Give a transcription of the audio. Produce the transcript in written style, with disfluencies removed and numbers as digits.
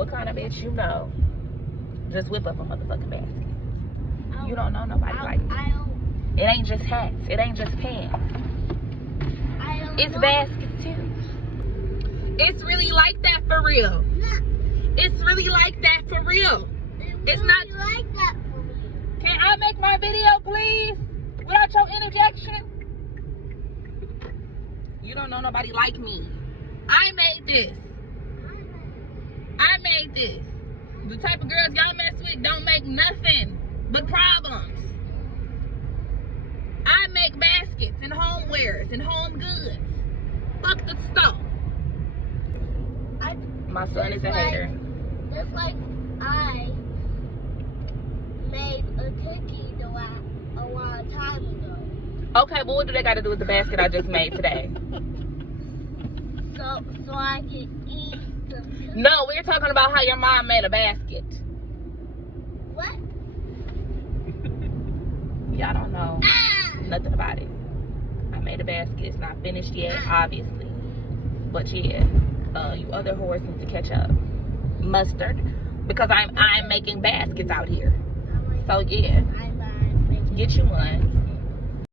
what kind of bitch you know just whip up a motherfucking basket? You don't know nobody like me. It ain't just hats. It ain't just pants. It's baskets too. It's really like that for real. It's really like that for real. It's not like that for me. Can I make my video, please? Without your interjection? You don't know nobody like me. I made this. I made this. The type of girls y'all mess with don't make nothing but problems. I make baskets and homewares and home goods. Fuck the stuff. My son is a hater. Just like I made a cookie a long time ago. Okay, but what do they got to do with the basket I just made today? So I can eat some cookies. No, we're talking about how your mom made a basket. What? Y'all don't know nothing about it. I made a basket. It's not finished yet, obviously. But yeah, you other whores need to catch up. Mustard, because I'm making baskets out here. So yeah, get you one.